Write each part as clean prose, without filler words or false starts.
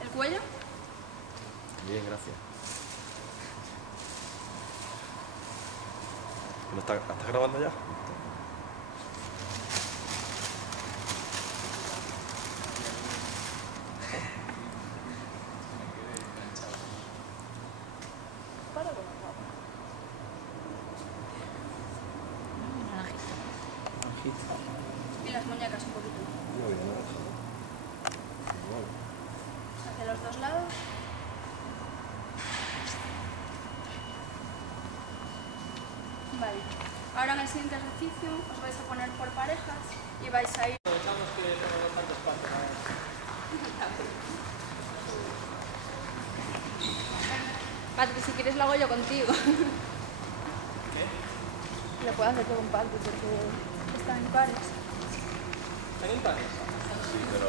¿El cuello? Bien, gracias. ¿Estás grabando ya? Y las muñecas un poquito. Hacia los dos lados. Vale. Ahora en el siguiente ejercicio os vais a poner por parejas y vais a ir... Aprovechamos que tengo bastante espacio. Patri, si quieres lo hago yo contigo. ¿Qué? Lo puedo hacer yo con Patri porque están en pares. ¿Están en pares? Sí, pero...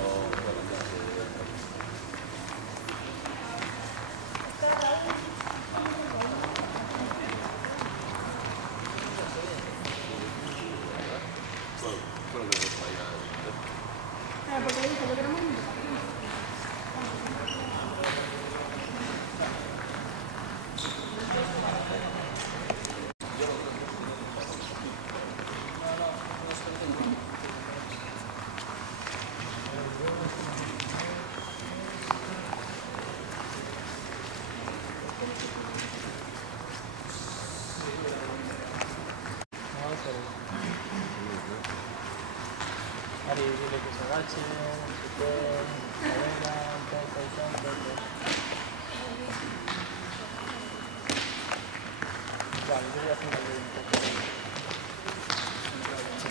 Porque le dije, yo quiero más. Ari, dile que se agache, que venga, Vale, yo voy a hacer un poco.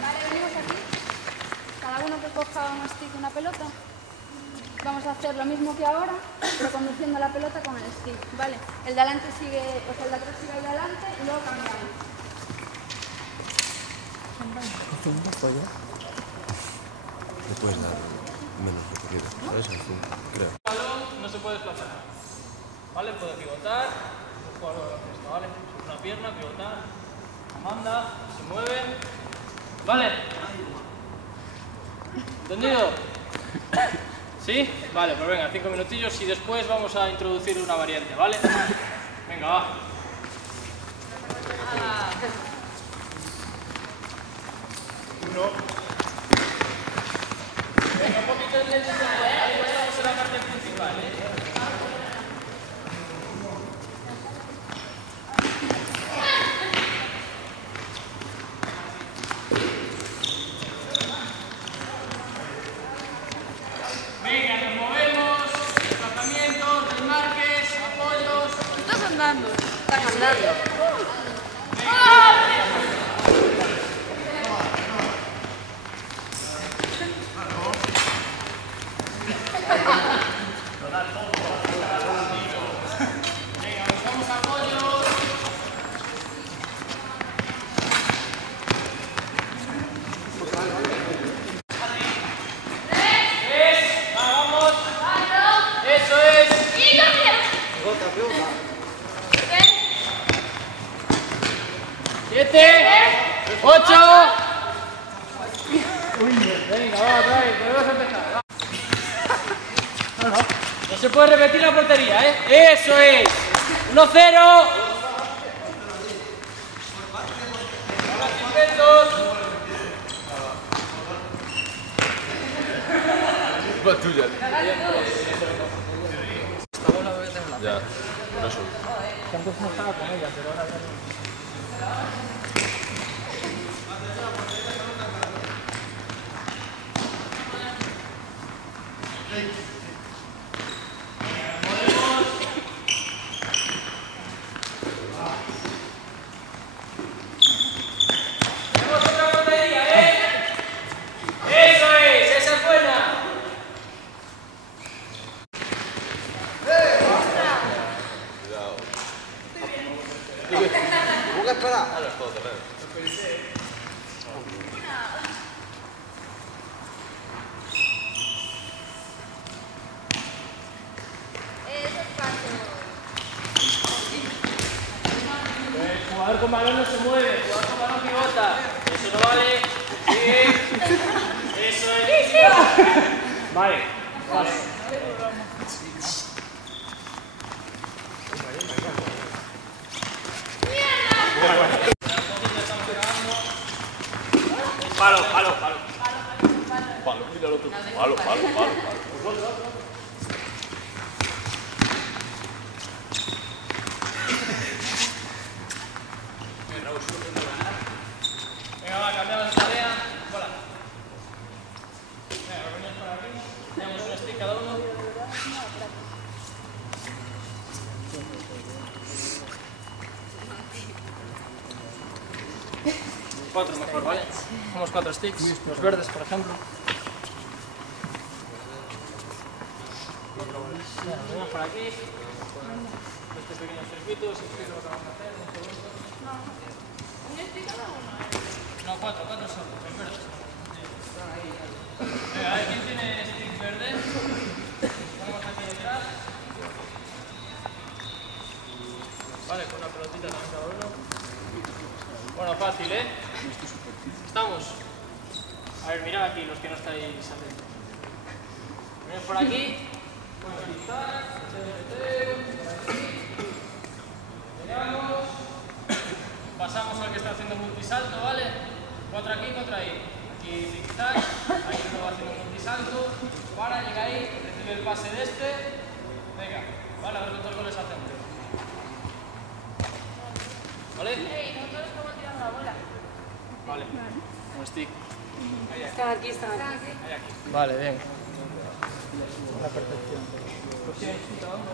Vale, venimos aquí. Cada uno que coja un stick y una pelota. Vamos a hacer lo mismo que ahora, pero conduciendo la pelota con el stick, ¿vale? El de adelante sigue, o sea, el de atrás sigue ahí adelante y luego cambiamos. Le puedes dar menos recorrido, ¿sabes? Al fin, creo. El balón no se puede desplazar, ¿vale? Puede pivotar, un jugador de baloncesto, ¿vale? Sobre una pierna, pivotar, manda, se mueve, ¿vale? ¿Entendido? ¿Sí? Vale, pues venga, 5 minutillos y después vamos a introducir una variante, ¿vale? Venga, va. Venga, un poquito de tensión, ¿vale? Estamos en la parte principal, Venga, nos movemos, desplazamientos, desmarques, apoyos. Estás andando. Están andando. Venga, buscamos apoyos. Vamos. Eso es. 7, 8. Venga, va, otra vez, volvemos a empezar. No se puede repetir la portería, ¿eh? Eso es. 1-0. Va tuya. Ya, por eso. Antes no estaba con ella, pero ahora ya no. Tenemos otra portería, ¿eh? Eso es, esa es buena. ¿Cómo que espera? A los todos, El jugador con balón no se mueve, el jugador con balón pivota. Eso no vale. Sigue. Vale. Vale. Palo, palo, palo. Palo, míralo tú. Palo, palo, palo, palo. Venga, va, cambiamos de tarea. Hola. Venga, lo ponemos por aquí. Tenemos un stick cada uno. 4 mejor, ¿vale? Hacemos 4 sticks, los verdes, por ejemplo. Nos vemos por aquí. Este pequeño circuito, si queréis lo que vamos a hacer, un segundo. ¿Un stick cada uno? No, 4 son los verdes. Venga, a ver, ¿quién tiene stick verde? Vamos aquí detrás. Vale, con una pelotita también cada uno. Bueno, fácil, ¿eh? ¿Estamos? A ver, mirad aquí los que no estáis atentos. Mirad por aquí. Bueno, quitar. Llegamos. Pasamos al que está haciendo multisalto, ¿vale? 4 aquí, 4 ahí. Aquí quitar. Ahí uno va haciendo multisalto. Para, llega ahí. Recibe el pase de este. Venga, vale, a ver cuántos goles hacemos. ¿Vale? Nosotros estamos tirando la bola. Vale. Un stick. Están aquí, están aquí. Ahí aquí. Vale, bien. La perfección. Pues sí, ahí sí, cada uno.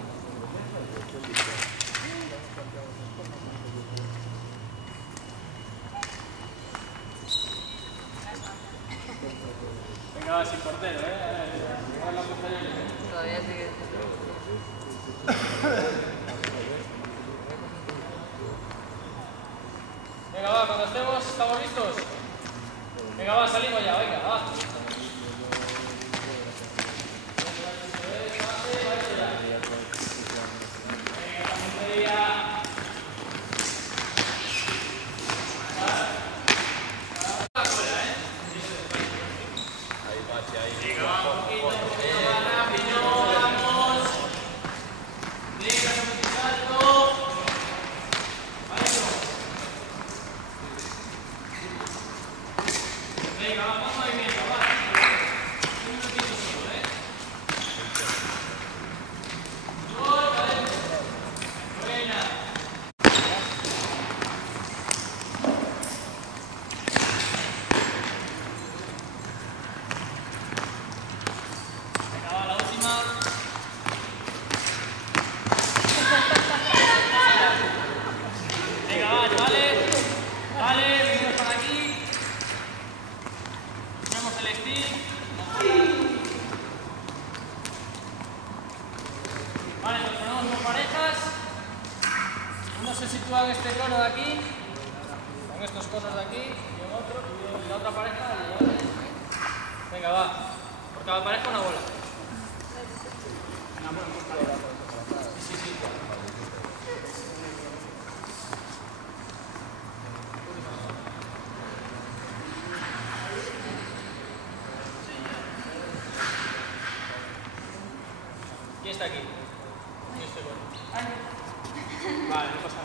Venga, va, sin portero, la Todavía sigue. Venga, va, cuando estemos, ¿estamos listos? Venga, va, salimos ya, venga, va. Venga, vamos a movimiento, va. Un minutito solo, ¿eh? Gol, vale. Buena. Venga, va, la última. Venga, va, vale. Vale, venimos para aquí. Ponemos el stick. Vale, nos ponemos por parejas. Uno se sitúa en este cono de aquí, con estos conos de aquí, y en otro, y la otra pareja. Venga, va. Por cada pareja una bola. Sí, sí. ¿Quién está aquí? Yo estoy bueno. Vale, no pasa nada.